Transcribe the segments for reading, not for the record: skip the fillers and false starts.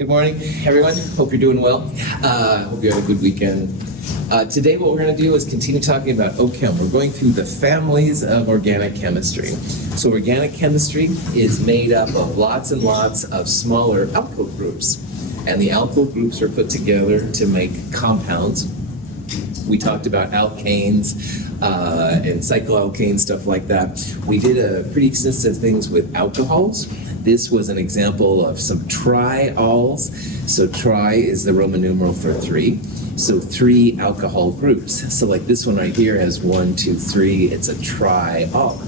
Good morning, everyone. Hope you're doing well. Hope you had a good weekend. Today what we're going to do is continue talking about OChem. We're going through the families of organic chemistry. So organic chemistry is made up of lots and lots of smaller alkyl groups. And the alkyl groups are put together to make compounds. We talked about alkanes and cycloalkanes, stuff like that. We did a pretty extensive things with alcohols. This was an example of some triols. So tri is the Roman numeral for 3. So 3 alcohol groups. So like this one right here has 1, 2, 3. It's a triol.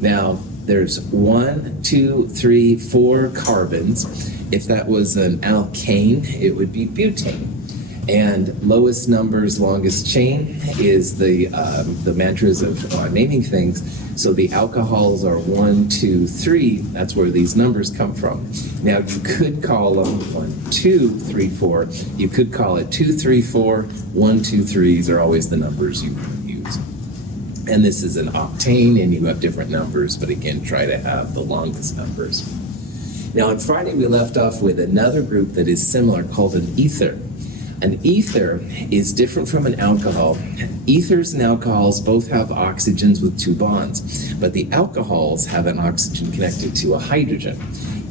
Now there's 1, 2, 3, 4 carbons. If that was an alkane, it would be butane. And lowest numbers, longest chain is the mantras of naming things. So the alcohols are 1, 2, 3. That's where these numbers come from. Now you could call them 1, 2, 3, 4. You could call it 2, 3, 4. 1, 2, 3s are always the numbers you use. And this is an octane, and you have different numbers, but again, try to have the longest numbers. Now on Friday we left off with another group that is similar called an ether. An ether is different from an alcohol. Ethers and alcohols both have oxygens with 2 bonds, but the alcohols have an oxygen connected to a hydrogen.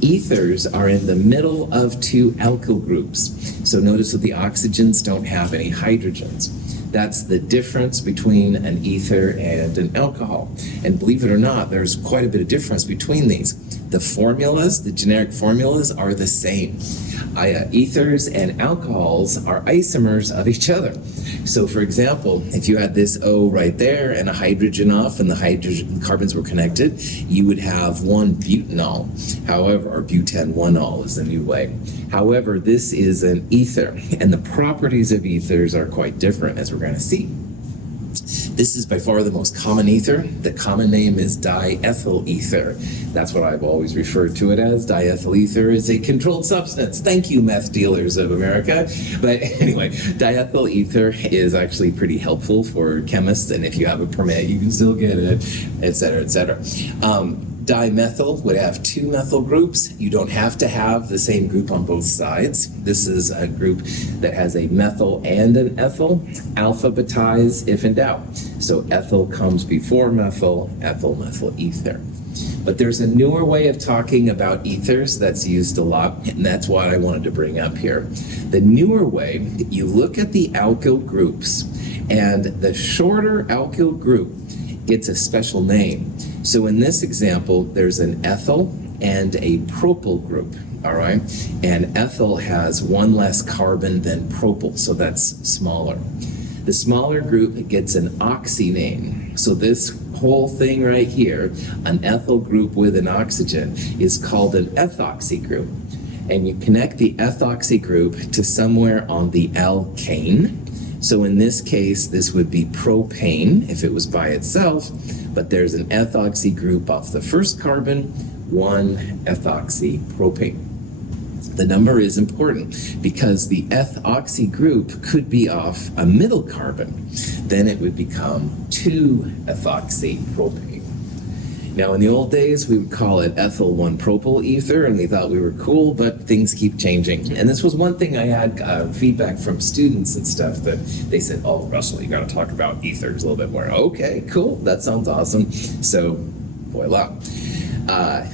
Ethers are in the middle of 2 alkyl groups. So notice that the oxygens don't have any hydrogens. That's the difference between an ether and an alcohol. And believe it or not, there's quite a bit of difference between these. The formulas, the generic formulas, are the same. Ethers and alcohols are isomers of each other. So for example, if you had this O right there and a hydrogen off and the hydrogen carbons were connected, you would have 1 butanol. However, or buten-1-ol is the new way. However, this is an ether, and the properties of ethers are quite different, as we're going to see. This is by far the most common ether. The common name is diethyl ether. That's what I've always referred to it as. Diethyl ether is a controlled substance. Thank you, meth dealers of America. But anyway, diethyl ether is actually pretty helpful for chemists, and if you have a permit, you can still get it, et cetera, et cetera. Dimethyl would have 2 methyl groups. You don't have to have the same group on both sides. This is a group that has a methyl and an ethyl. Alphabetize if in doubt. So ethyl comes before methyl, ethyl, methyl, ether. But there's a newer way of talking about ethers that's used a lot, and that's what I wanted to bring up here. The newer way, you look at the alkyl groups, and the shorter alkyl group gets a special name. So in this example, there's an ethyl and a propyl group, all right? And ethyl has 1 less carbon than propyl, so that's smaller. The smaller group gets an oxy name. So this whole thing right here, an ethyl group with an oxygen, is called an ethoxy group. And you connect the ethoxy group to somewhere on the alkane. So in this case, this would be propane if it was by itself, but there's an ethoxy group off the first carbon, 1 ethoxy propane. The number is important because the ethoxy group could be off a middle carbon. Then it would become 2 ethoxy propane. Now in the old days, we would call it ethyl 1-propyl ether, and we thought we were cool, but things keep changing. And this was one thing I had feedback from students and stuff that they said, oh, Russell, you got to talk about ethers a little bit more. Okay, cool, that sounds awesome. So, voila.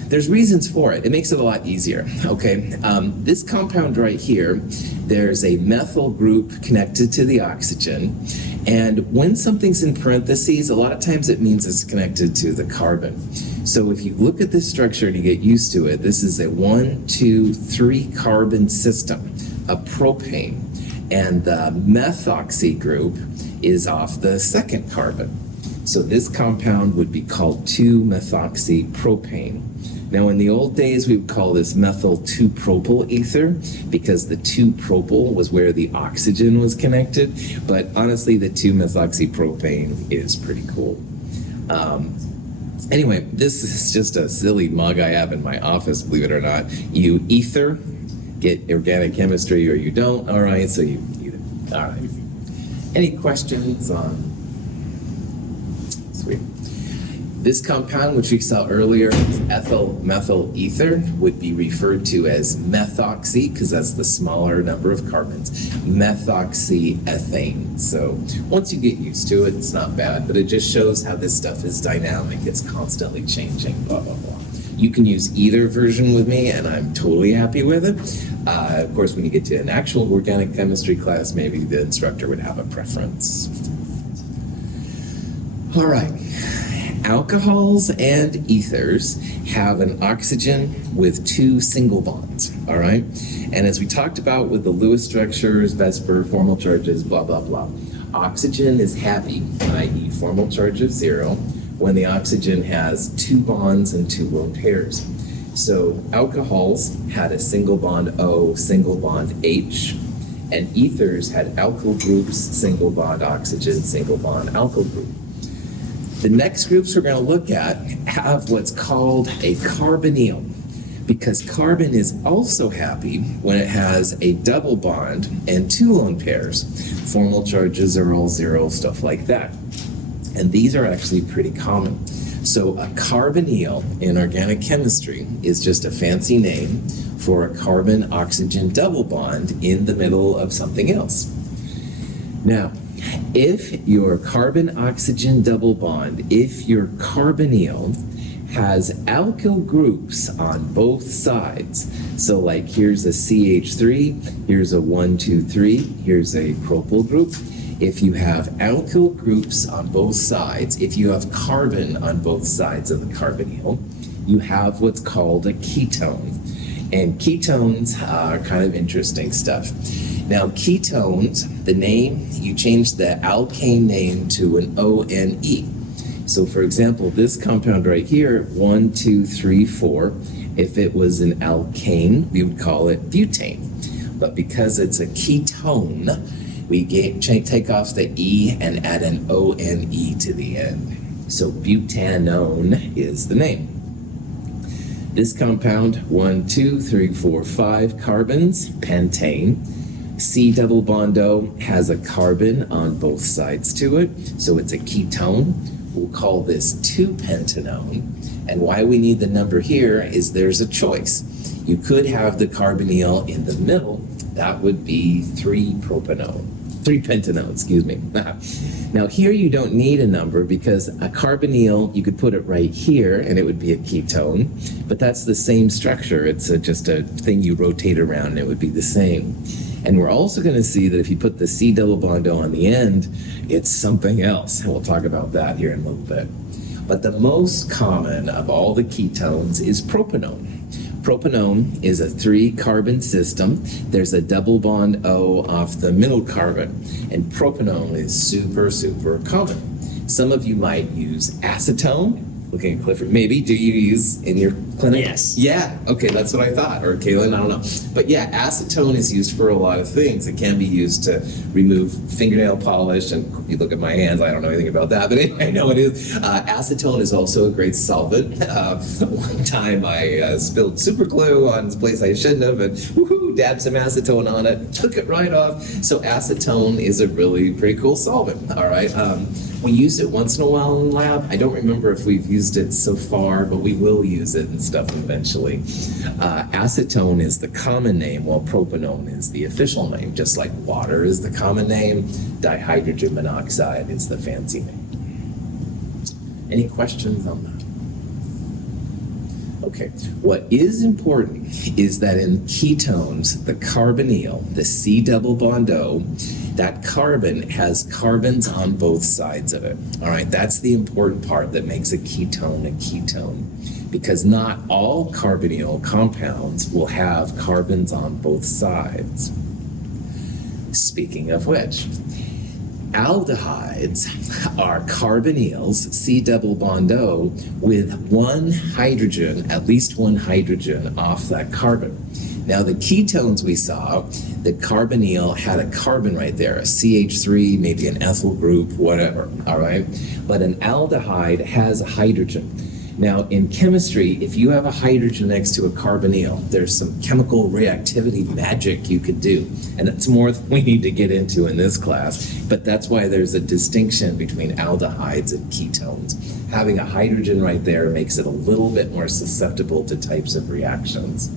There's reasons for it. It makes it a lot easier, okay? This compound right here, there's a methyl group connected to the oxygen, and when something's in parentheses, a lot of times it means it's connected to the carbon. So if you look at this structure and you get used to it, this is a 1, 2, 3 carbon system, a propane, and the methoxy group is off the second carbon. So this compound would be called 2-methoxypropane. Now in the old days, we would call this methyl 2-propyl ether because the 2-propyl was where the oxygen was connected. But honestly, the 2-methoxypropane is pretty cool. Anyway, this is just a silly mug I have in my office, believe it or not. You ether, get organic chemistry, or you don't. All right, so you eat it. All right. Any questions on? Sweet. This compound, which we saw earlier, ethyl methyl ether, would be referred to as methoxy, because that's the smaller number of carbons, methoxyethane. So once you get used to it, it's not bad, but it just shows how this stuff is dynamic. It's constantly changing, blah, blah, blah. You can use either version with me, and I'm totally happy with it. Of course, when you get to an actual organic chemistry class, maybe the instructor would have a preference. All right. Alcohols and ethers have an oxygen with 2 single bonds, all right? And as we talked about with the Lewis structures, Vesper, formal charges, blah, blah, blah, oxygen is happy, i.e. formal charge of 0, when the oxygen has 2 bonds and 2 lone pairs. So alcohols had a single bond O, single bond H, and ethers had alkyl groups, single bond oxygen, single bond alkyl group. The next groups we're going to look at have what's called a carbonyl, because carbon is also happy when it has a double bond and 2 lone pairs. Formal charges are all 0, stuff like that. And these are actually pretty common. So a carbonyl in organic chemistry is just a fancy name for a carbon-oxygen double bond in the middle of something else. Now, if your carbon-oxygen double bond, if your carbonyl has alkyl groups on both sides, so like here's a CH3, here's a 1, 2, 3, here's a propyl group. If you have alkyl groups on both sides, if you have carbon on both sides of the carbonyl, you have what's called a ketone. And ketones are kind of interesting stuff. Now, ketones, the name, you change the alkane name to an O-N-E. So, for example, this compound right here, 1, 2, 3, 4, if it was an alkane, we would call it butane. But because it's a ketone, we take off the E and add an O-N-E to the end. So butanone is the name. This compound, 1, 2, 3, 4, 5 carbons, pentane. C double bond O has a carbon on both sides to it, so it's a ketone. We'll call this 2-pentanone. And why we need the number here is there's a choice. You could have the carbonyl in the middle. That would be 3-pentanone, excuse me. Now here you don't need a number because a carbonyl, you could put it right here and it would be a ketone, but that's the same structure. It's just a thing you rotate around and it would be the same. And we're also going to see that if you put the C double bond O on the end, it's something else. And we'll talk about that here in a little bit. But the most common of all the ketones is propanone. Propanone is a 3-carbon system. There's a double bond O off the middle carbon. And propanone is super, super common. Some of you might use acetone. Looking at Clifford, maybe. Do you use in your clinic? Yes. Yeah, okay, that's what I thought. Or Kaylin, I don't know. But yeah, acetone is used for a lot of things. It can be used to remove fingernail polish, and you look at my hands, I don't know anything about that, but anyway, I know it is. Acetone is also a great solvent. One time I spilled super glue on this place I shouldn't have, and woohoo, dabbed some acetone on it, took it right off. So acetone is a really pretty cool solvent, all right? We use it once in a while in lab. I don't remember if we've used it so far, but we will use it and stuff eventually. Acetone is the common name, while propanone is the official name. Just like water is the common name, dihydrogen monoxide is the fancy name. Any questions on that? Okay, what is important is that in ketones, the carbonyl, the C double bond O, that carbon has carbons on both sides of it. All right, that's the important part that makes a ketone, because not all carbonyl compounds will have carbons on both sides. Speaking of which, aldehydes are carbonyls, C double bond O, with one hydrogen, at least one hydrogen off that carbon. Now the ketones we saw, the carbonyl had a carbon right there, a CH3, maybe an ethyl group, whatever, all right? But an aldehyde has a hydrogen. Now, in chemistry, if you have a hydrogen next to a carbonyl, there's some chemical reactivity magic you could do. And it's more than we need to get into in this class, but that's why there's a distinction between aldehydes and ketones. Having a hydrogen right there makes it a little bit more susceptible to types of reactions.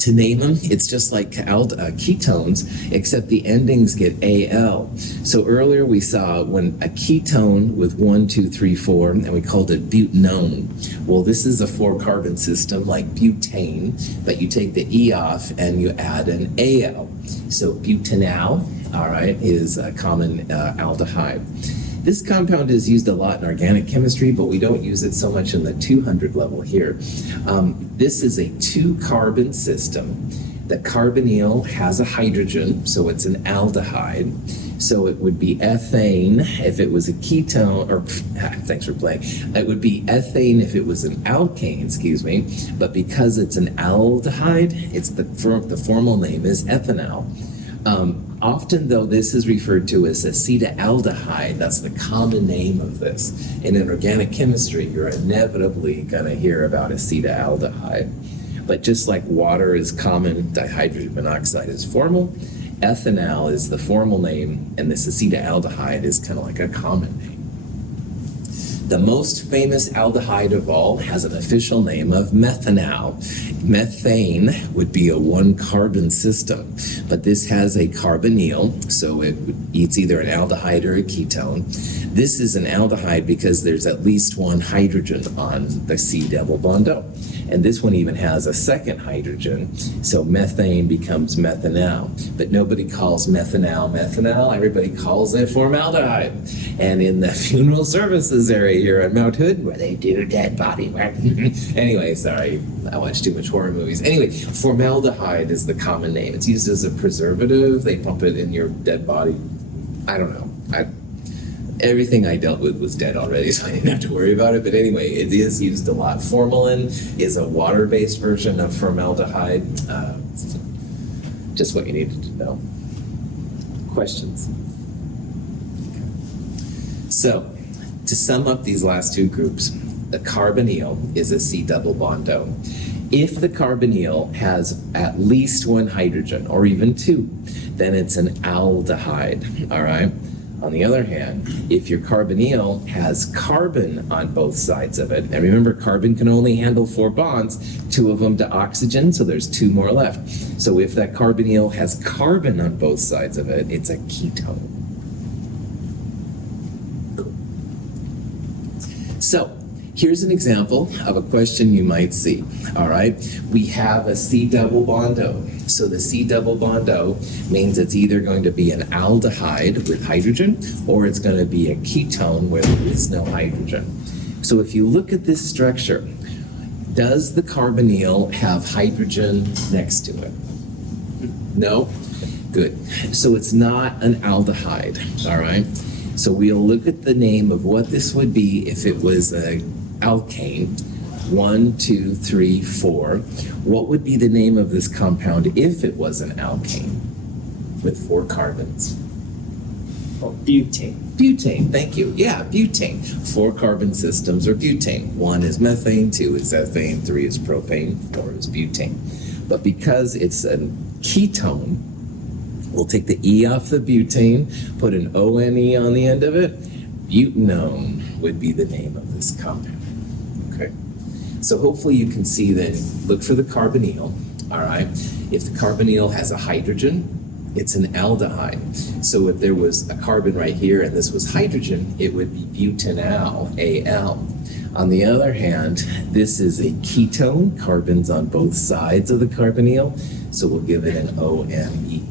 To name them, it's just like ketones, except the endings get AL. So earlier we saw when a ketone with 1, 2, 3, 4, and we called it butanone. Well, this is a 4-carbon system like butane, but you take the E off and you add an AL. So butanal, all right, is a common aldehyde. This compound is used a lot in organic chemistry, but we don't use it so much in the 200 level here. This is a 2-carbon system. The carbonyl has a hydrogen, so it's an aldehyde. So it would be ethane if it was a ketone, or thanks for playing. It would be ethane if it was an alkane, excuse me. But because it's an aldehyde, it's the formal name is ethanol. Often, though, this is referred to as acetaldehyde. That's the common name of this. And in organic chemistry, you're inevitably going to hear about acetaldehyde. But just like water is common, dihydrogen monoxide is formal, ethanol is the formal name, and this acetaldehyde is kind of like a common name. The most famous aldehyde of all has an official name of methanol. Methane would be a 1-carbon system, but this has a carbonyl, so it's either an aldehyde or a ketone. This is an aldehyde because there's at least 1 hydrogen on the C double bond O. And this one even has a second hydrogen, so methane becomes methanol. But nobody calls methanol methanol, everybody calls it formaldehyde. And in the funeral services area here at Mount Hood, where they do dead body work. Anyway, sorry, I watch too much horror movies. Anyway, formaldehyde is the common name. It's used as a preservative. They pump it in your dead body. I don't know. Everything I dealt with was dead already, so I didn't have to worry about it. But anyway, it is used a lot. Formalin is a water-based version of formaldehyde. Just what you needed to know. Questions? So, to sum up these last 2 groups, the carbonyl is a C double bond O. If the carbonyl has at least 1 hydrogen, or even 2, then it's an aldehyde, all right? On the other hand, if your carbonyl has carbon on both sides of it, and remember carbon can only handle 4 bonds, 2 of them to oxygen, so there's 2 more left. So if that carbonyl has carbon on both sides of it, it's a ketone. So here's an example of a question you might see, all right? We have a C double bond O. So the C double bond O means it's either going to be an aldehyde with hydrogen, or it's going to be a ketone where there is no hydrogen. So if you look at this structure, does the carbonyl have hydrogen next to it? No? Good. So it's not an aldehyde, all right? So we'll look at the name of what this would be if it was a alkane. 1, 2, 3, 4. What would be the name of this compound if it was an alkane with 4 carbons? Oh, butane. Butane, thank you. Yeah, butane. 4 carbon systems are butane. 1 is methane, 2 is ethane, 3 is propane, 4 is butane. But because it's a ketone, we'll take the E off the butane, put an O-N-E on the end of it. Butanone would be the name of this compound. Okay. So hopefully you can see then, look for the carbonyl, all right? If the carbonyl has a hydrogen, it's an aldehyde. So if there was a carbon right here and this was hydrogen, it would be butanal, Al. On the other hand, this is a ketone, carbons on both sides of the carbonyl, so we'll give it an O-M-E.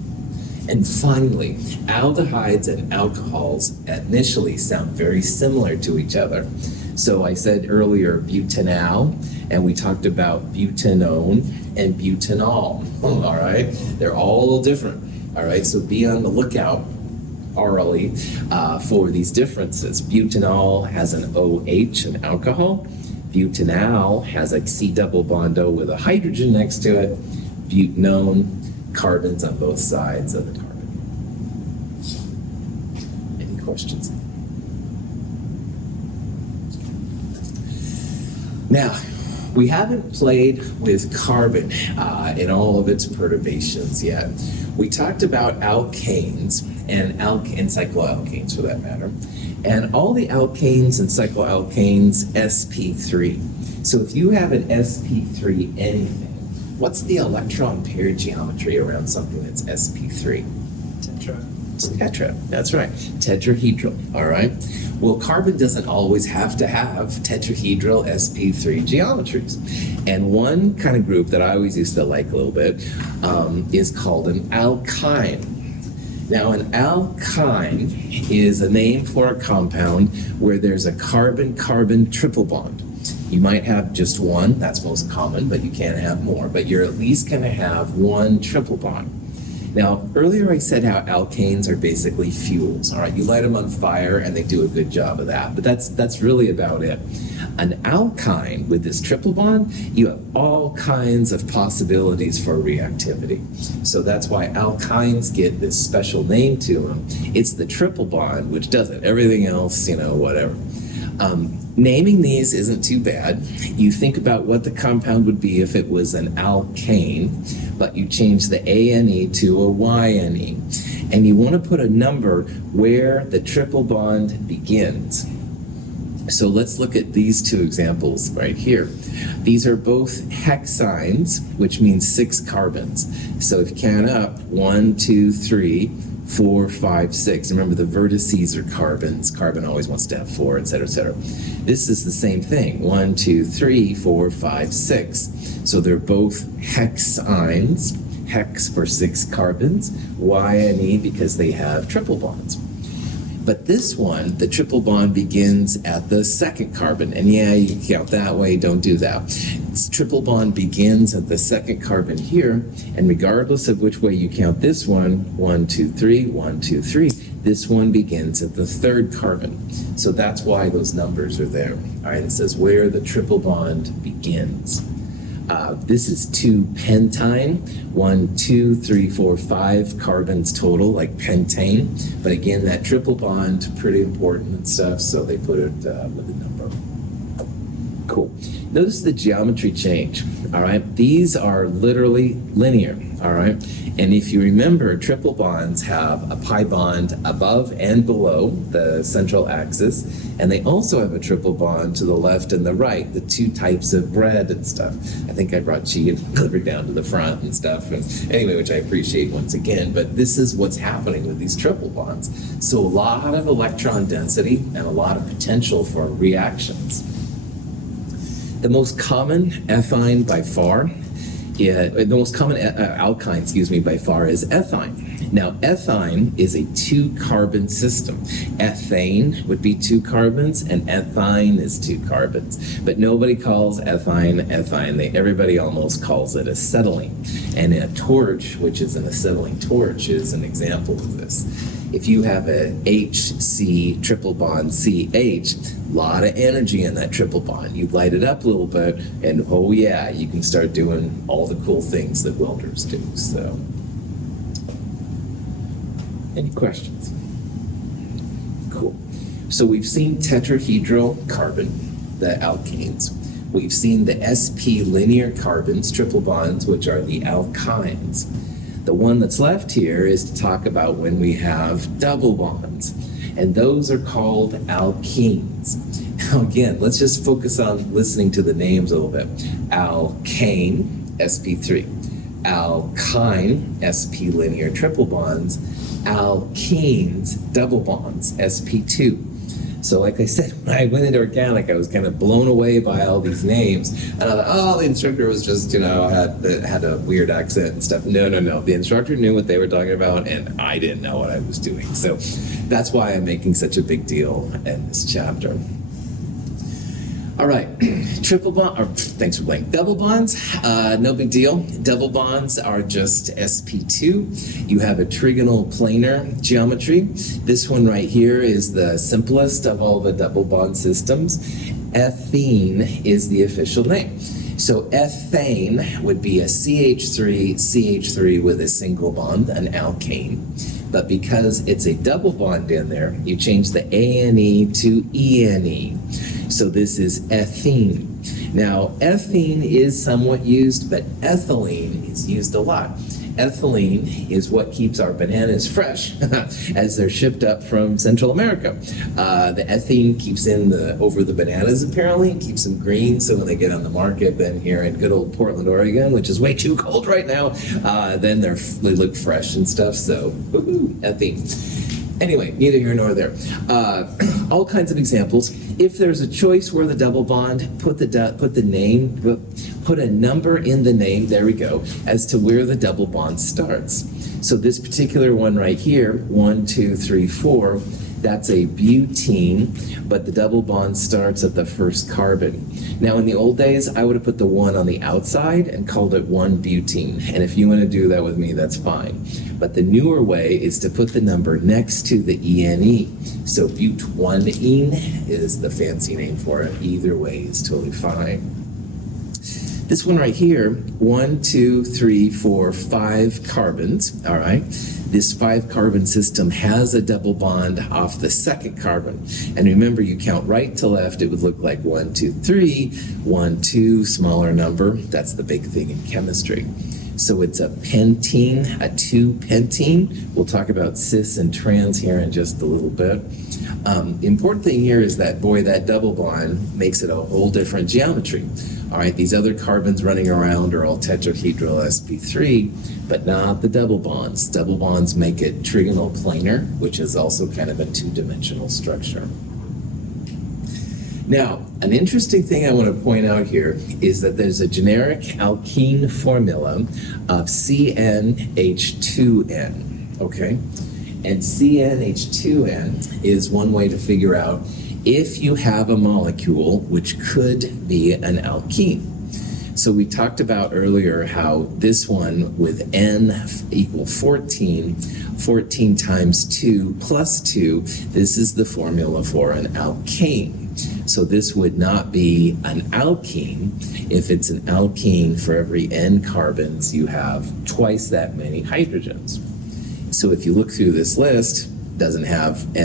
And finally, aldehydes and alcohols initially sound very similar to each other. So I said earlier butanal, and we talked about butanone and butanol, all right? They're all different, all right? So be on the lookout orally for these differences. Butanol has an OH, an alcohol. Butanal has a C double bond O with a hydrogen next to it. Butanone, carbons on both sides of the carbon. Any questions? Now, we haven't played with carbon in all of its perturbations yet. We talked about alkanes and cycloalkanes for that matter, and all the alkanes and cycloalkanes sp3. So if you have an sp3 anything, what's the electron pair geometry around something that's sp3? Tetra, that's right, tetrahedral, all right? Well, carbon doesn't always have to have tetrahedral sp3 geometries. And one kind of group that I always used to like a little bit is called an alkyne. Now, an alkyne is a name for a compound where there's a carbon-carbon triple bond. You might have just one, that's most common, but you can't have more. But you're at least going to have one triple bond. Now, earlier I said how alkanes are basically fuels, all right? You light them on fire and they do a good job of that, but that's really about it. An alkyne with this triple bond, you have all kinds of possibilities for reactivity. So that's why alkynes get this special name to them. It's the triple bond which does it. Everything else, whatever. Naming these isn't too bad. You think about what the compound would be if it was an alkane, but you change the ane to a yne. And you want to put a number where the triple bond begins. So let's look at these two examples right here. These are both hexynes, which means 6 carbons. So if you count up 1, 2, 3, 4, 5, 6. Remember, the vertices are carbons. Carbon always wants to have 4, et cetera, et cetera. This is the same thing. 1, 2, 3, 4, 5, 6. So they're both hexynes. Hex for 6 carbons. Yne because they have triple bonds. But this one, the triple bond begins at the second carbon. And yeah, you can count that way, don't do that. Its triple bond begins at the second carbon here, and regardless of which way you count this one, 1, 2, 3, 1, 2, 3, this one begins at the third carbon. So that's why those numbers are there. All right, it says where the triple bond begins. This is 2-pentyne, 1, 2, 3, 4, 5 carbons total, like pentane. But again, that triple bond, pretty important and stuff, so they put it with a number. Cool. Notice the geometry change, all right? These are literally linear, all right? And if you remember, triple bonds have a pi bond above and below the central axis, and they also have a triple bond to the left and the right, the 2 types of bread and stuff. I think I brought cheese delivered down to the front and stuff, and anyway, which I appreciate once again, but this is what's happening with these triple bonds. So a lot of electron density and a lot of potential for reactions. The most common ethyne by far, the most common alkyne, by far is ethyne. Now, ethyne is a 2-carbon system. Ethane would be 2 carbons, and ethyne is 2 carbons. But nobody calls ethyne ethyne. Everybody almost calls it acetylene. And a torch, which is an acetylene torch, is an example of this. If you have a HC triple bond CH, a lot of energy in that triple bond. You light it up a little bit, and oh yeah, you can start doing all the cool things that welders do. So, any questions? Cool. So we've seen tetrahedral carbon, the alkanes. We've seen the sp linear carbons, triple bonds, which are the alkynes. The one that's left here is to talk about when we have double bonds, and those are called alkenes. Now again, let's just focus on listening to the names a little bit. Alkane, sp3. Alkyne, sp linear triple bonds. Alkenes, double bonds, sp2. So like I said, when I went into organic, I was kind of blown away by all these names. And I thought, oh, the instructor was just, had a weird accent and stuff. No. The instructor knew what they were talking about, and I didn't know what I was doing. So that's why I'm making such a big deal in this chapter. All right, triple bond, or thanks for playing. Double bonds, no big deal. Double bonds are just sp2. You have a trigonal planar geometry. This one right here is the simplest of all the double bond systems. Ethene is the official name. So ethane would be a CH3 with a single bond, an alkane. But because it's a double bond in there, you change the ane to ene. So this is ethene. Now, ethene is somewhat used, but ethylene is used a lot. Ethylene is what keeps our bananas fresh as they're shipped up from Central America. The ethene keeps over the bananas apparently, and keeps them green, so when they get on the market, then here in good old Portland, Oregon, which is way too cold right now, then they look fresh and stuff, so ethene. Anyway, neither here nor there. All kinds of examples. If there's a choice where the double bond, put a number in the name, there we go, as to where the double bond starts. So this particular one right here, 1, 2, 3, 4, that's a butene, but the double bond starts at the first carbon. Now in the old days, I would have put the 1 on the outside and called it 1-butene. And if you want to do that with me, that's fine. But the newer way is to put the number next to the ENE. So but1ene is the fancy name for it. Either way is totally fine. This one right here, 1, 2, 3, 4, 5 carbons, all right? This 5-carbon system has a double bond off the second carbon. And remember, you count right to left, it would look like 1, 2, 3, 1, 2, smaller number. That's the big thing in chemistry. So it's a pentene, a 2-pentene. We'll talk about cis and trans here in just a little bit. The important thing here is that, boy, that double bond makes it a whole different geometry. All right, these other carbons running around are all tetrahedral sp3, but not the double bonds. Double bonds make it trigonal planar, which is also kind of a two-dimensional structure. Now, an interesting thing I want to point out here is that there's a generic alkene formula of CnH2n, okay? And CnH2n is one way to figure out if you have a molecule which could be an alkene. So we talked about earlier how this one with N equal 14, 14 times 2 plus 2, this is the formula for an alkane. So this would not be an alkene. If it's an alkene, for every N carbons, you have twice that many hydrogens. So if you look through this list, doesn't have 2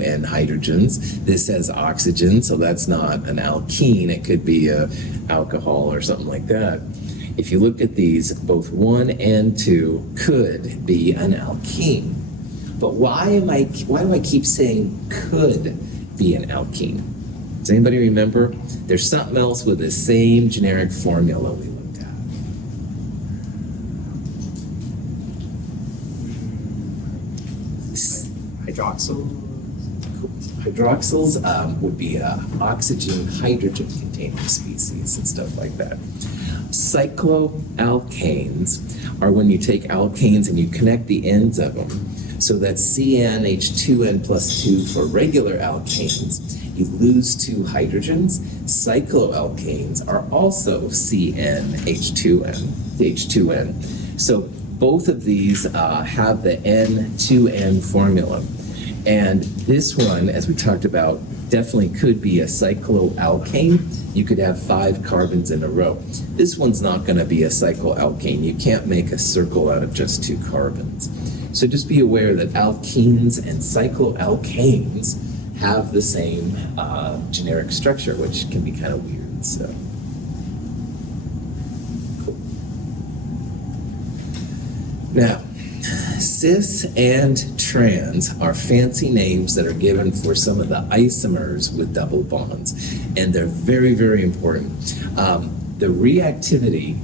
N hydrogens. This has oxygen, so that's not an alkene. It could be a alcohol or something like that. If you look at these, both 1 and 2 could be an alkene. But why do I keep saying could be an alkene? Does anybody remember? There's something else with the same generic formula we looked at. Hydroxyls would be oxygen-hydrogen containing species and stuff like that. Cycloalkanes are when you take alkanes and you connect the ends of them. So that's CnH2n plus 2 for regular alkanes. You lose 2 hydrogens. Cycloalkanes are also CnH2n. So both of these have the N2N formula. And this one, as we talked about, definitely could be a cycloalkane. You could have 5 carbons in a row. This one's not going to be a cycloalkane. You can't make a circle out of just 2 carbons. So just be aware that alkenes and cycloalkanes have the same generic structure, which can be kind of weird. So, cool. Now, cis and trans are fancy names that are given for some of the isomers with double bonds, and they're very, very important. The reactivity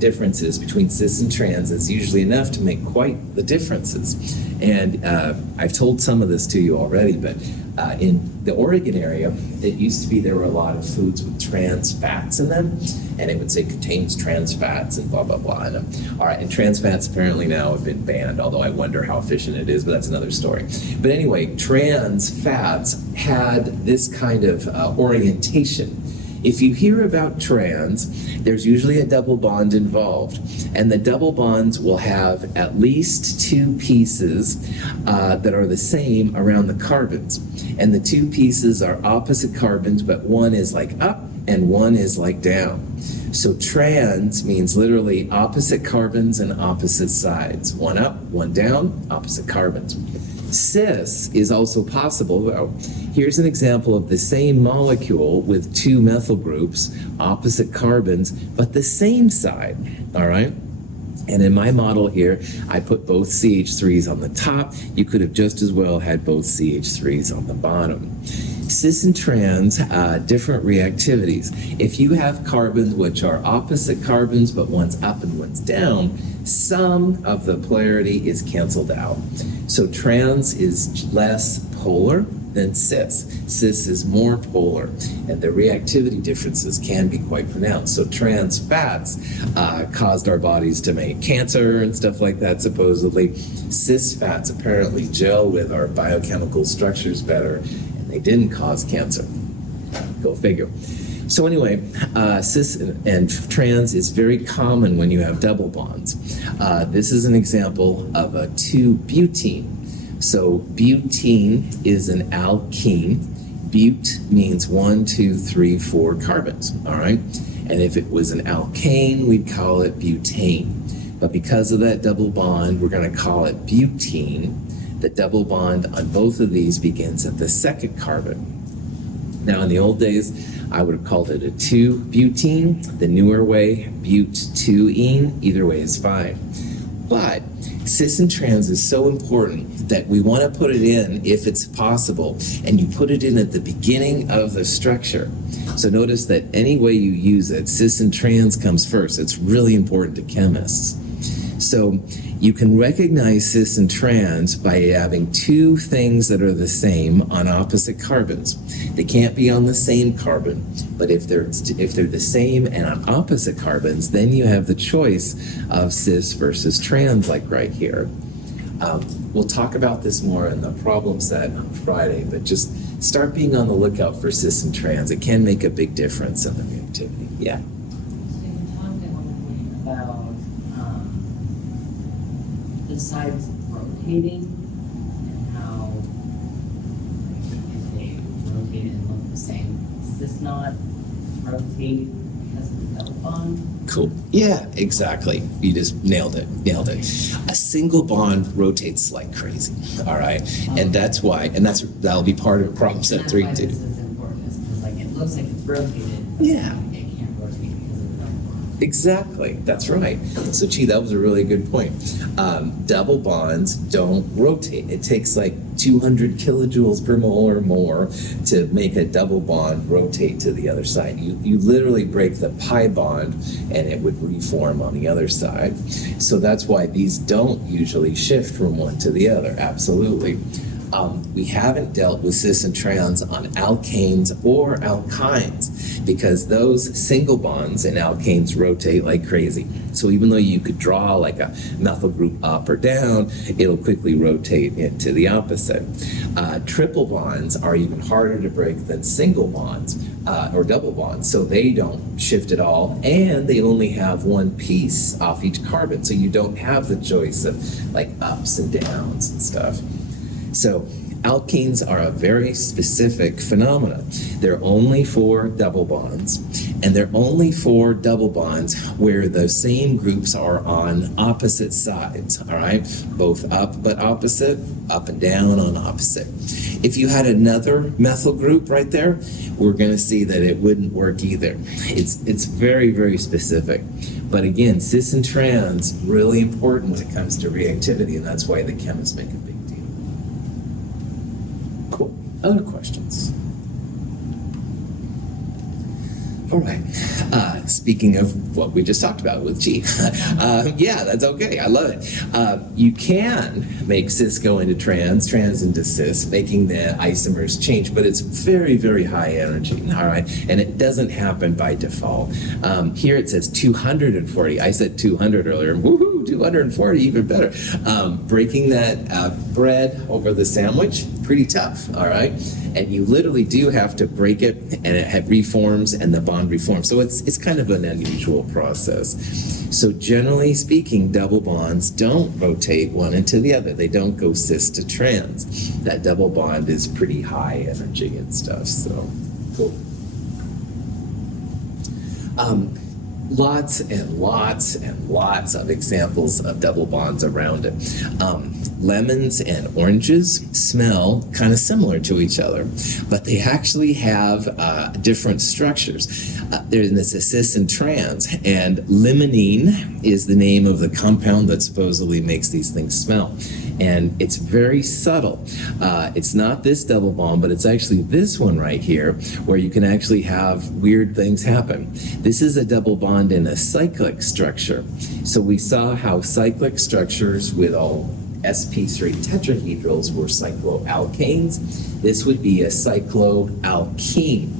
differences between cis and trans is usually enough to make quite the differences. And I've told some of this to you already, but in the Oregon area, it used to be there were a lot of foods with trans fats in them, and it would say contains trans fats and blah, blah, blah. All right, and trans fats apparently now have been banned, although I wonder how efficient it is, but that's another story. But anyway, trans fats had this kind of orientation. If you hear about trans, there's usually a double bond involved, and the double bonds will have at least 2 pieces that are the same around the carbons. And the 2 pieces are opposite carbons, but one is like up and one is like down. So trans means literally opposite carbons and opposite sides. One up, one down, opposite carbons. Cis is also possible. Well, here's an example of the same molecule with two methyl groups, opposite carbons, but the same side, all right? And in my model here, I put both CH3s on the top. You could have just as well had both CH3s on the bottom. Cis and trans, different reactivities. If you have carbons which are opposite carbons, but one's up and one's down, some of the polarity is canceled out. So trans is less polar than cis. Cis is more polar, and the reactivity differences can be quite pronounced. So trans fats caused our bodies to make cancer and stuff like that, supposedly. Cis fats apparently gel with our biochemical structures better, and they didn't cause cancer. Go figure. So anyway, cis and trans is very common when you have double bonds. This is an example of a 2-butene. So butene is an alkene. But means 1, 2, 3, 4 carbons, all right? And if it was an alkane, we'd call it butane. But because of that double bond, we're gonna call it butene. The double bond on both of these begins at the second carbon. Now in the old days, I would have called it a 2-butene. The newer way, but-2-ene. Either way is fine. But cis and trans is so important that we want to put it in if it's possible, and you put it in at the beginning of the structure. So notice that any way you use it, cis and trans comes first. It's really important to chemists. So you can recognize cis and trans by having two things that are the same on opposite carbons. They can't be on the same carbon, but if they're the same and on opposite carbons, then you have the choice of cis versus trans, like right here. We'll talk about this more in the problem set on Friday, but just start being on the lookout for cis and trans. It can make a big difference in the reactivity. Yeah. So you talked at one point about the sides rotating and how if they rotate and look the same, does this not rotate because of the double bond? Cool. Yeah, exactly. You just nailed it. A single bond rotates like crazy. All right, and that's why, that'll be part of problem set 3 That's too. why this is important, is because like it looks like it's rotated, but Yeah. it can't rotate because of the double bond. Exactly. That's right. So, that was a really good point. Double bonds don't rotate. It takes like 200 kilojoules per mole or more to make a double bond rotate to the other side. You literally break the pi bond and it would reform on the other side. So that's why these don't usually shift from one to the other. Absolutely. We haven't dealt with cis and trans on alkanes or alkynes because those single bonds in alkanes rotate like crazy. So even though you could draw like a methyl group up or down, it'll quickly rotate into the opposite. Triple bonds are even harder to break than single bonds or double bonds, so they don't shift at all, and they only have one piece off each carbon, so you don't have the choice of like ups and downs and stuff. So alkenes are a very specific phenomenon. They're only for double bonds, and they're only for double bonds where the same groups are on opposite sides, all right? Both up but opposite, up and down on opposite. If you had another methyl group right there, we're gonna see that it wouldn't work either. It's very, very specific. But again, cis and trans, really important when it comes to reactivity, and that's why the chemists make a big deal. Cool. Other questions? All right. Speaking of what we just talked about with G, yeah, that's okay. I love it. You can make cis go into trans into cis, making the isomers change, but it's very, very high energy. All right, and it doesn't happen by default. Here it says 240. I said 200 earlier. Woohoo! 240, even better. Breaking that bread over the sandwich, pretty tough. All right, and you literally do have to break it, and it reforms, and the bond reforms. So it's kind of an unusual process. So generally speaking, double bonds don't rotate one into the other. They don't go cis to trans. That double bond is pretty high energy and stuff. So cool. lots and lots and lots of examples of double bonds around it. Lemons and oranges smell kind of similar to each other, but they actually have different structures. There's this cis and trans, and limonene is the name of the compound that supposedly makes these things smell. And it's very subtle. It's not this double bond, but it's actually this one right here, where you can actually have weird things happen. This is a double bond in a cyclic structure. So we saw how cyclic structures with all sp3 tetrahedrals were cycloalkanes. This would be a cycloalkene.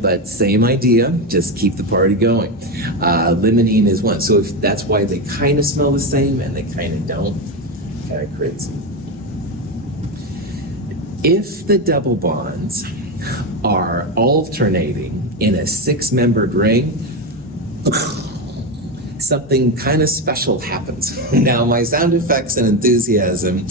But same idea, just keep the party going. Limonene is one. So if that's why they kind of smell the same and they kind of don't. Kind of crazy. If the double bonds are alternating in a 6-membered ring, something kind of special happens. Now, my sound effects and enthusiasm,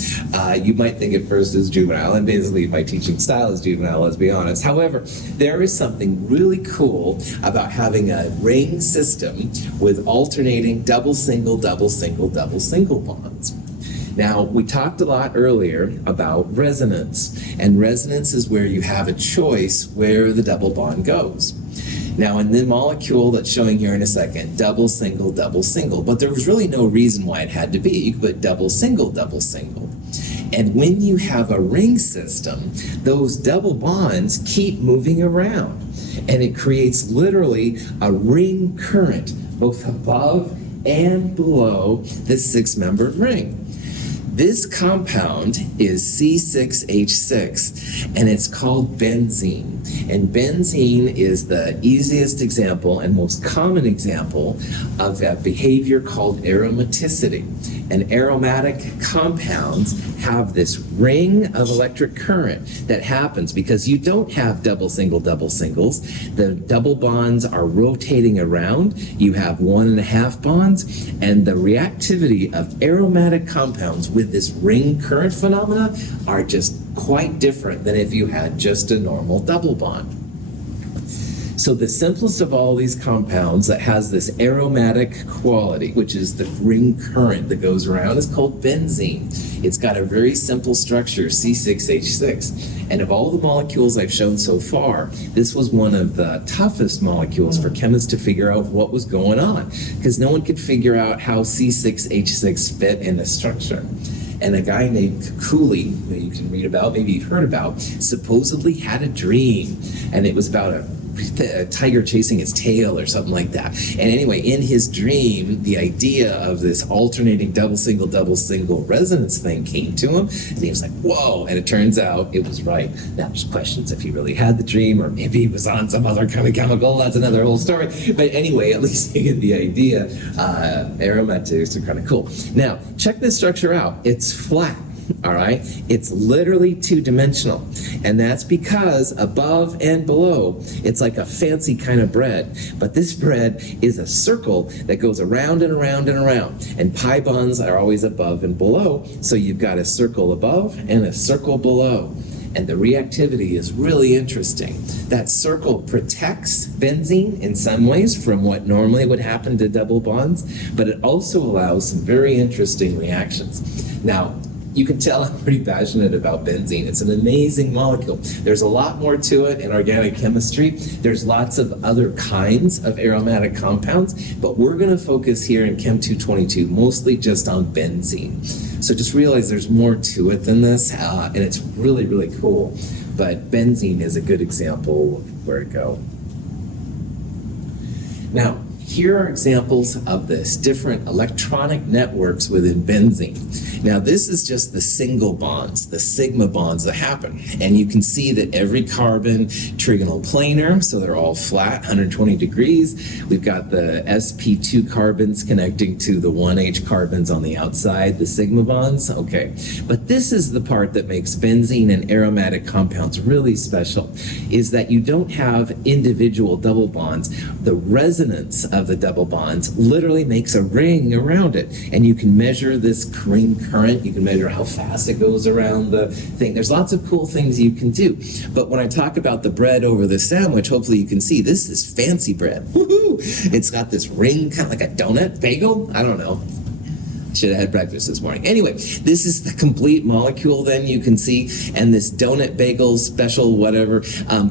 you might think at first is juvenile, and basically my teaching style is juvenile, let's be honest. However, there is something really cool about having a ring system with alternating double, single, double, single, double, single bonds. Now, we talked a lot earlier about resonance, and resonance is where you have a choice where the double bond goes. Now, in the molecule that's showing here in a second, double, single, but there was really no reason why it had to be. You could put double, single. And when you have a ring system, those double bonds keep moving around, and it creates literally a ring current, both above and below the 6-membered ring. This compound is C6H6, and it's called benzene. And benzene is the easiest example and most common example of a behavior called aromaticity. And aromatic compounds have this ring of electric current that happens because you don't have double singles. The double bonds are rotating around. You have 1.5 bonds, and the reactivity of aromatic compounds with this ring current phenomena are just quite different than if you had just a normal double bond. So the simplest of all these compounds that has this aromatic quality, which is the ring current that goes around, is called benzene. It's got a very simple structure, C6H6. And of all the molecules I've shown so far, this was one of the toughest molecules for chemists to figure out what was going on, because no one could figure out how C6H6 fit in a structure. And a guy named Cooley, who you can read about, maybe you've heard about, supposedly had a dream. And it was about a tiger chasing its tail or something like that. And anyway, in his dream, the idea of this alternating double single resonance thing came to him. And he was like, whoa. And it turns out it was right. Now there's questions if he really had the dream or maybe he was on some other kind of chemical. That's another whole story. But anyway, at least you get the idea. Aromatics are kind of cool. Now, check this structure out. It's flat. All right, it's literally 2-dimensional, and that's because above and below, it's like a fancy kind of bread. But this bread is a circle that goes around and around and around, and pi bonds are always above and below. So you've got a circle above and a circle below. And the reactivity is really interesting. That circle protects benzene in some ways from what normally would happen to double bonds, but it also allows some very interesting reactions. Now, you can tell I'm pretty passionate about benzene. It's an amazing molecule. There's a lot more to it in organic chemistry. There's lots of other kinds of aromatic compounds, but we're going to focus here in Chem 222 mostly just on benzene. So just realize there's more to it than this, and it's really, really cool. But benzene is a good example of where it goes. Now, here are examples of this, different electronic networks within benzene. Now, this is just the single bonds, the sigma bonds that happen. And you can see that every carbon trigonal planar, so they're all flat, 120 degrees. We've got the sp2 carbons connecting to the 1H carbons on the outside, the sigma bonds. Okay, but this is the part that makes benzene and aromatic compounds really special, is that you don't have individual double bonds. The resonance of the double bonds, literally makes a ring around it. And you can measure this ring current. You can measure how fast it goes around the thing. There's lots of cool things you can do. But when I talk about the bread over the sandwich, hopefully you can see this is fancy bread. Woohoo! It's got this ring, kind of like a donut bagel. I don't know. Should have had breakfast this morning. Anyway, this is the complete molecule then you can see, and this donut bagel special whatever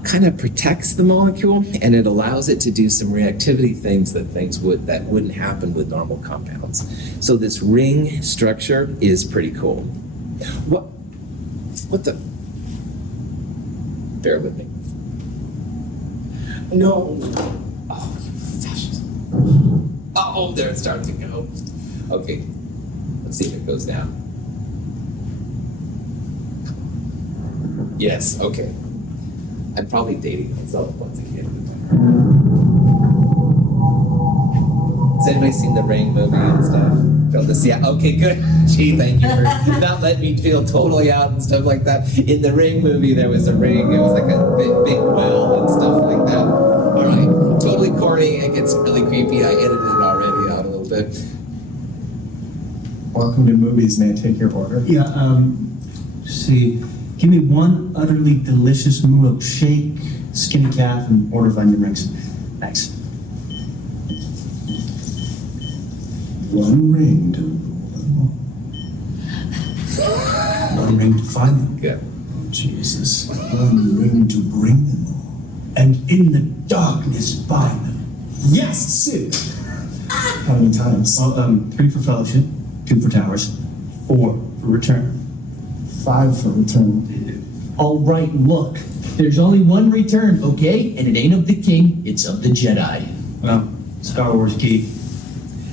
kind of protects the molecule, and it allows it to do some reactivity things that wouldn't happen with normal compounds. So this ring structure is pretty cool. What the? Bear with me. No. Oh, you fascist. Oh, there it starts to go. Okay. Let's see if it goes down. Yes, okay. I'm probably dating myself once again. Has anybody seen the Ring movie and stuff? Felt this? Yeah, okay, good. Gee, thank you for not letting me feel totally out and stuff like that. In the Ring movie, there was a ring. It was like a big well and stuff like that. All right, totally corny. It gets really creepy. I edited it already out a little bit. Welcome to movies. May I take your order? Yeah, see, give me one utterly delicious milkshake, skinny calf, and order of onion rings. Thanks. One ring to rule them all. One ring to find them. Good. Oh, Jesus. One ring to bring them all. And in the darkness bind them. Yes, Sid! How many times? Well, 3 for fellowship, 2 for towers, 4 for return. 5 for return. All right, look. There's only one return, okay? And it ain't of the king, it's of the Jedi. Well, Star Wars geek.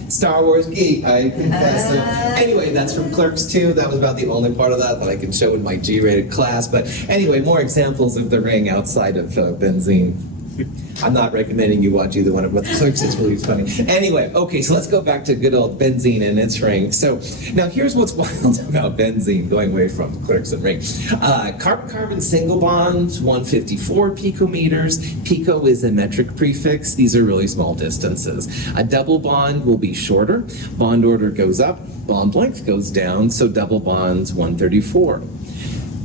Star Wars geek, I confess. So, anyway, that's from Clerks 2. That was about the only part of that I can show in my G-rated class. But anyway, more examples of the ring outside of Benzene. I'm not recommending you watch either one of the Clerks. It's really funny. Anyway, okay, so let's go back to good old Benzene and its ring. So now here's what's wild about Benzene, going away from Clerks and ring. Carbon-carbon single bonds, 154 picometers. Pico is a metric prefix. These are really small distances. A double bond will be shorter. Bond order goes up, bond length goes down, so double bonds 134.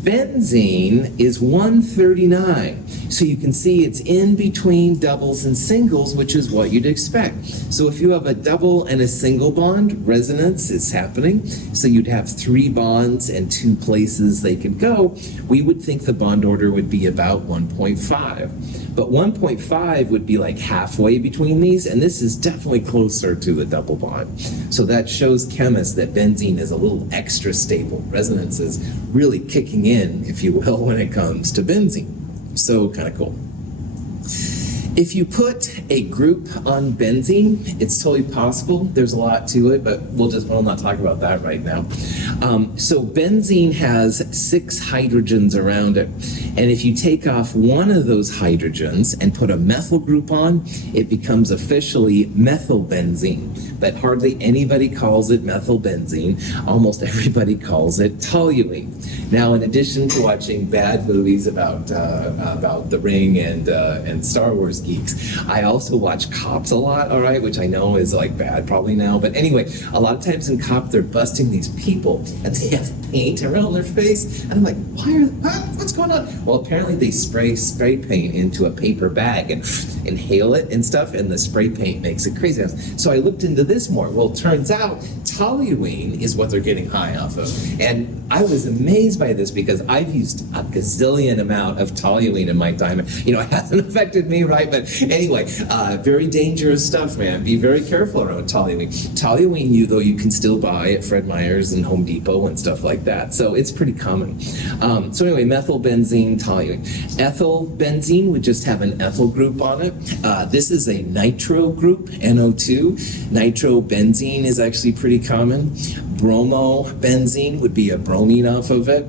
Benzene is 139. So you can see it's in between doubles and singles, which is what you'd expect. So if you have a double and a single bond, resonance is happening. So you'd have 3 bonds and 2 places they could go. We would think the bond order would be about 1.5. But 1.5 would be like halfway between these, and this is definitely closer to the double bond. So that shows chemists that benzene is a little extra stable. Resonance is really kicking in, if you will, when it comes to benzene. So kind of cool. If you put a group on benzene, it's totally possible. There's a lot to it, but we'll not talk about that right now. So benzene has 6 hydrogens around it. And if you take off one of those hydrogens and put a methyl group on, it becomes officially methylbenzene. But hardly anybody calls it methylbenzene. Almost everybody calls it toluene. Now, in addition to watching bad movies about the Ring and Star Wars geeks, I also watch Cops a lot, all right, which I know is like bad probably now. But anyway, a lot of times in Cop, they're busting these people and they have paint around their face. And I'm like, what's going on? Well, apparently they spray paint into a paper bag and inhale it and stuff, and the spray paint makes it crazy. So I looked into this more. Well, it turns out toluene is what they're getting high off of. And I was amazed by this because I've used a gazillion amount of toluene in my time. You know, it hasn't affected me, right? But anyway, very dangerous stuff, man. Be very careful around toluene. Toluene, you can still buy at Fred Meyer's and Home Depot and stuff like that. So it's pretty common. So anyway, methylbenzene, toluene. Ethylbenzene would just have an ethyl group on it. This is a nitro group, NO2. Nitrobenzene is actually pretty common. Bromobenzene would be a bromine off of it.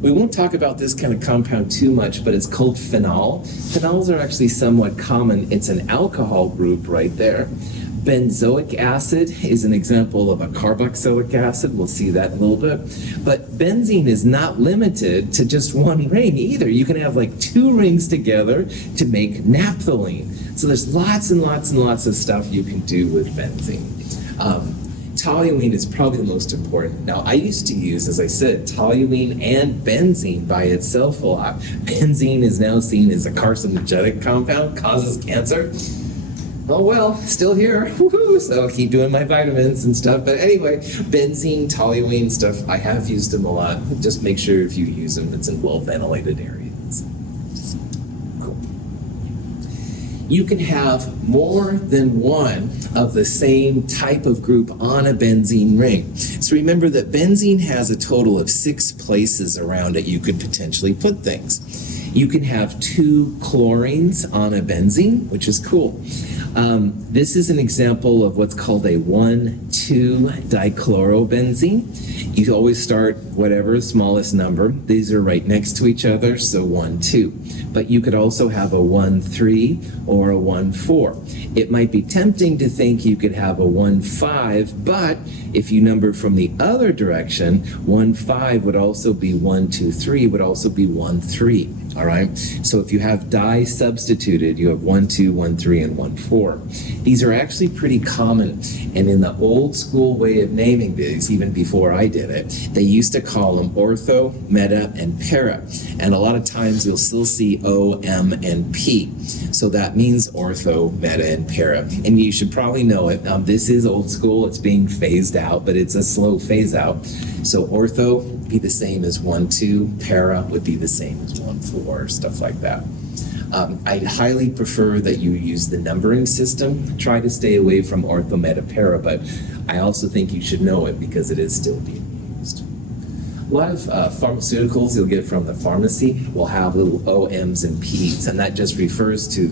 We won't talk about this kind of compound too much, but it's called phenol. Phenols are actually somewhat common. It's an alcohol group right there. Benzoic acid is an example of a carboxylic acid. We'll see that in a little bit. But benzene is not limited to just one ring either. You can have like 2 rings together to make naphthalene. So there's lots and lots and lots of stuff you can do with benzene. Toluene is probably the most important. Now, I used to use, as I said, toluene and benzene by itself a lot. Benzene is now seen as a carcinogenic compound, causes cancer. Oh well, still here. Woohoo! So I'll keep doing my vitamins and stuff. But anyway, benzene, toluene stuff, I have used them a lot. Just make sure if you use them, it's in well-ventilated areas. Cool. You can have more than one of the same type of group on a benzene ring. So remember that benzene has a total of 6 places around it you could potentially put things. You can have 2 chlorines on a benzene, which is cool. This is an example of what's called a 1,2 dichlorobenzene. You always start whatever smallest number. These are right next to each other, so 1, 2. But you could also have a 1, 3 or a 1, 4. It might be tempting to think you could have a 1, 5, but if you number from the other direction, 1, 5 would also be 1, 2, 3, would also be 1, 3. All right. So if you have di substituted, you have 1, 2, 1, 3, and 1, 4. These are actually pretty common. And in the old school way of naming these, even before I did it, they used to call them ortho, meta, and para. And a lot of times you'll still see O, M, and P. So that means ortho, meta, and para. And you should probably know it. This is old school. It's being phased out, but it's a slow phase out. So ortho would be the same as 1, 2. Para would be the same as 1, 4, stuff like that. I'd highly prefer that you use the numbering system. Try to stay away from ortho, meta, para, but I also think you should know it because it is still being used. A lot of pharmaceuticals you'll get from the pharmacy will have little O, M's, and P's, and that just refers to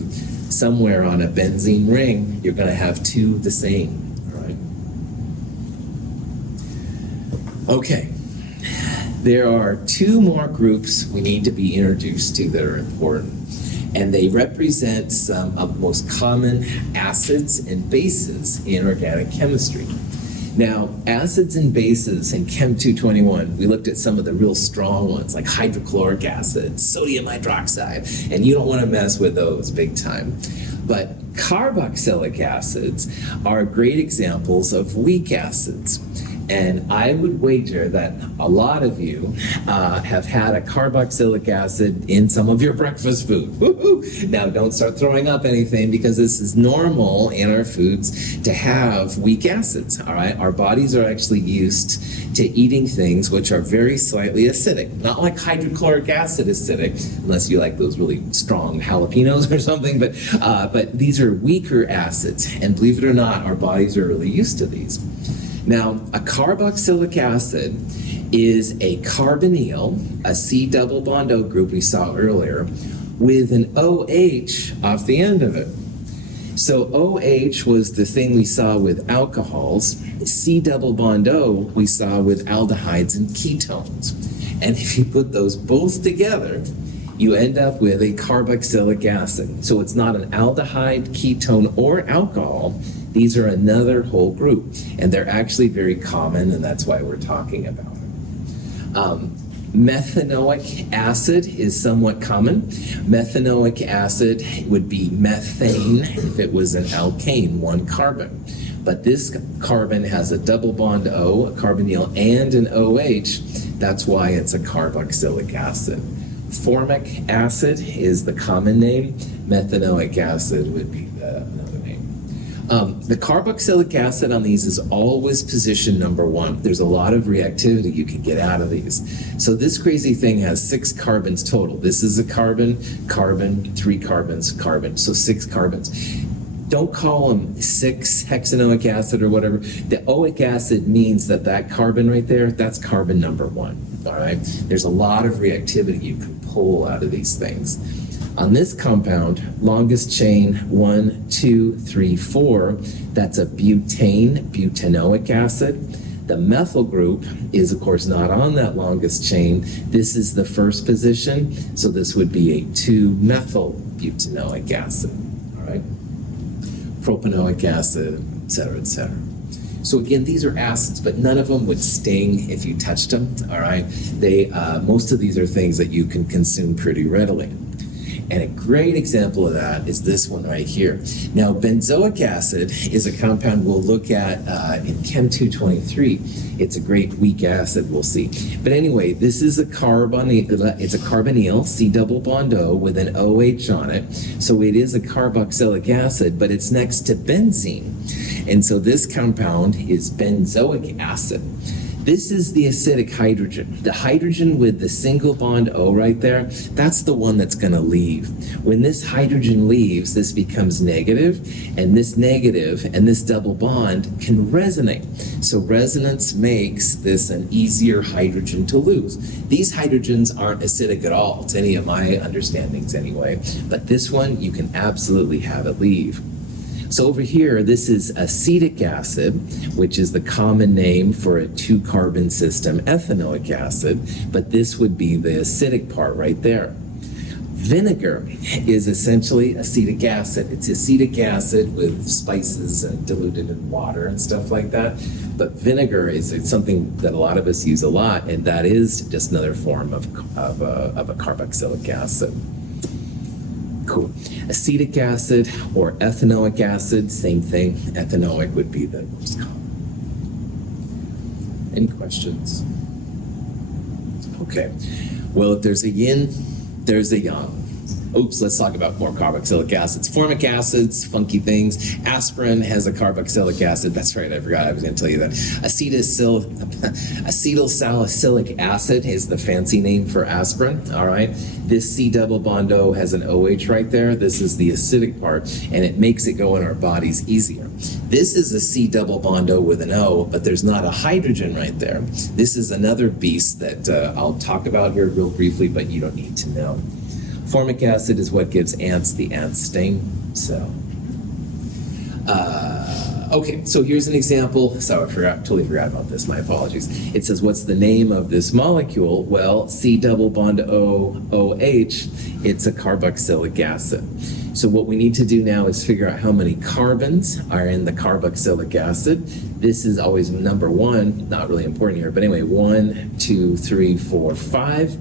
somewhere on a benzene ring, you're going to have 2 the same. All right. Okay. There are 2 more groups we need to be introduced to that are important. And they represent some of the most common acids and bases in organic chemistry. Now, acids and bases in Chem 221, we looked at some of the real strong ones like hydrochloric acid, sodium hydroxide, and you don't want to mess with those big time. But carboxylic acids are great examples of weak acids. And I would wager that a lot of you have had a carboxylic acid in some of your breakfast food. Woo-hoo! Now, don't start throwing up anything because this is normal in our foods to have weak acids, all right? Our bodies are actually used to eating things which are very slightly acidic. Not like hydrochloric acid acidic, unless you like those really strong jalapenos or something, but these are weaker acids. And believe it or not, our bodies are really used to these. Now, a carboxylic acid is a carbonyl, a C double bond O group we saw earlier, with an OH off the end of it. So OH was the thing we saw with alcohols. C double bond O we saw with aldehydes and ketones. And if you put those both together, you end up with a carboxylic acid. So it's not an aldehyde, ketone, or alcohol. These are another whole group, and they're actually very common, and that's why we're talking about it. Methanoic acid is somewhat common. Methanoic acid would be methane if it was an alkane, 1 carbon. But this carbon has a double bond O, a carbonyl, and an OH. That's why it's a carboxylic acid. Formic acid is the common name. Methanoic acid would be another name. The carboxylic acid on these is always position number 1. There's a lot of reactivity you can get out of these. So this crazy thing has 6 carbons total. This is a carbon, carbon, 3 carbons, carbon. So 6 carbons. Don't call them 6-hexanoic acid or whatever. The oic acid means that carbon right there, that's carbon number 1. All right? There's a lot of reactivity you can pull out of these things. On this compound, longest chain 1, 2, 3, 4, that's a butane, butanoic acid. The methyl group is, of course, not on that longest chain. This is the first position, so this would be a 2-methyl butanoic acid. All right? Propanoic acid, et cetera, et cetera. So again, these are acids, but none of them would sting if you touched them, all right? Most of these are things that you can consume pretty readily. And a great example of that is this one right here. Now, benzoic acid is a compound we'll look at in Chem 223. It's a great weak acid, we'll see. But anyway, this is it's a carbonyl, C double bond O with an OH on it. So it is a carboxylic acid, but it's next to benzene. And so this compound is benzoic acid. This is the acidic hydrogen. The hydrogen with the single bond O right there, that's the one that's going to leave. When this hydrogen leaves, this becomes negative, and this negative and this double bond can resonate. So resonance makes this an easier hydrogen to lose. These hydrogens aren't acidic at all, to any of my understandings anyway, but this one, you can absolutely have it leave. So over here, this is acetic acid, which is the common name for a 2-carbon system, ethanoic acid, but this would be the acidic part right there. Vinegar is essentially acetic acid. It's acetic acid with spices and diluted in water and stuff like that. But vinegar is something that a lot of us use a lot, and that is just another form of a carboxylic acid. Cool. Acetic acid or ethanoic acid, same thing. Ethanoic would be the most common. Any questions? Okay. Well, if there's a yin, there's a yang. Oops, let's talk about more carboxylic acids. Formic acids, funky things. Aspirin has a carboxylic acid. That's right, I forgot I was going to tell you that. Acetylsalicylic acid is the fancy name for aspirin, all right? This C double bond O has an OH right there. This is the acidic part, and it makes it go in our bodies easier. This is a C double bond O with an O, but there's not a hydrogen right there. This is another beast that I'll talk about here real briefly, but you don't need to know. Formic acid is what gives ants the ant sting. So, okay, so here's an example. So totally forgot about this, my apologies. It says, what's the name of this molecule? Well, C double bond O OH, it's a carboxylic acid. So what we need to do now is figure out how many carbons are in the carboxylic acid. This is always number one, not really important here, but anyway, 1, 2, 3, 4, 5.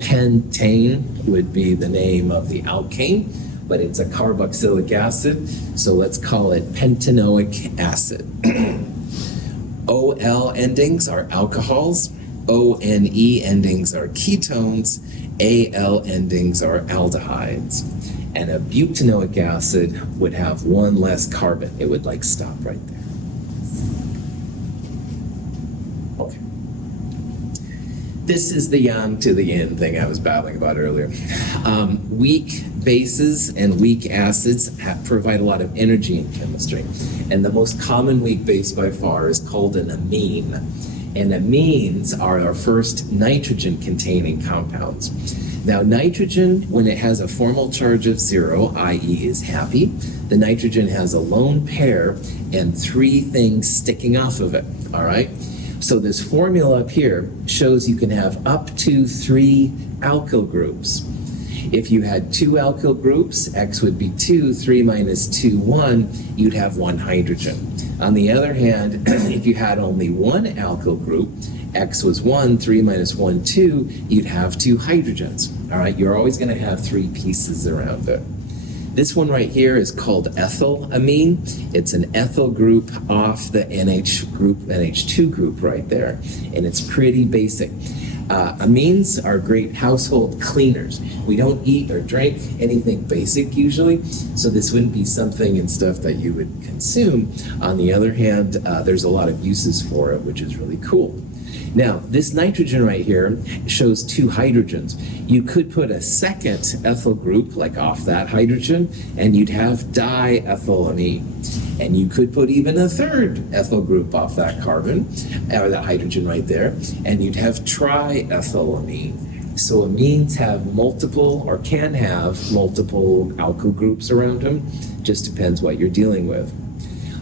Pentane would be the name of the alkane, but it's a carboxylic acid, so let's call it pentanoic acid. OL endings are alcohols, ONE endings are ketones, AL endings are aldehydes. And a butanoic acid would have one less carbon. It would like stop right there. Okay. This is the yang to the yin thing I was babbling about earlier. Weak bases and weak acids provide a lot of energy in chemistry. And the most common weak base by far is called an amine. And amines are our first nitrogen-containing compounds. Now, nitrogen, when it has a formal charge of 0, i.e. is happy, the nitrogen has a lone pair and 3 things sticking off of it, all right? So this formula up here shows you can have up to 3 alkyl groups. If you had 2 alkyl groups, X would be 2, 3 minus 2, 1, you'd have 1 hydrogen. On the other hand, if you had only 1 alkyl group, X was 1, 3 minus 1, 2, you'd have 2 hydrogens. All right, you're always going to have 3 pieces around it. This one right here is called ethylamine. It's an ethyl group off the NH2 group right there, and it's pretty basic. Amines are great household cleaners. We don't eat or drink anything basic usually, so this wouldn't be something and stuff that you would consume. On the other hand, there's a lot of uses for it, which is really cool. Now, this nitrogen right here shows 2 hydrogens. You could put a second ethyl group, like off that hydrogen, and you'd have diethylamine. And you could put even a third ethyl group off that carbon, or that hydrogen right there, and you'd have triethylamine. So amines have multiple, or can have multiple alkyl groups around them. Just depends what you're dealing with.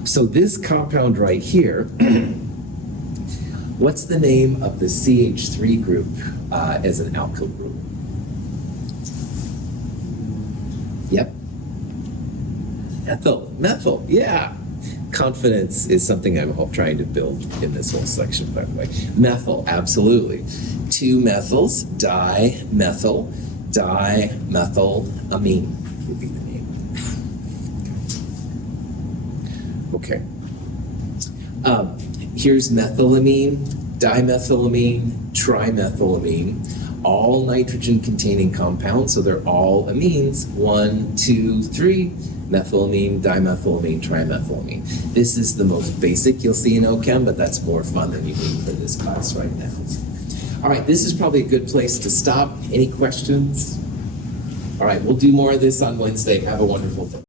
So this compound right here, what's the name of the CH3 group as an alkyl group? Yep. Methyl, yeah. Confidence is something I'm trying to build in this whole section, by the way. Methyl, absolutely. 2 methyls, dimethyl. dimethylamine would be the name. Okay. Here's methylamine, dimethylamine, trimethylamine, all nitrogen-containing compounds, so they're all amines. 1, 2, 3, methylamine, dimethylamine, trimethylamine. This is the most basic you'll see in OChem, but that's more fun than you need for this class right now. All right, this is probably a good place to stop. Any questions? All right, we'll do more of this on Wednesday. Have a wonderful day.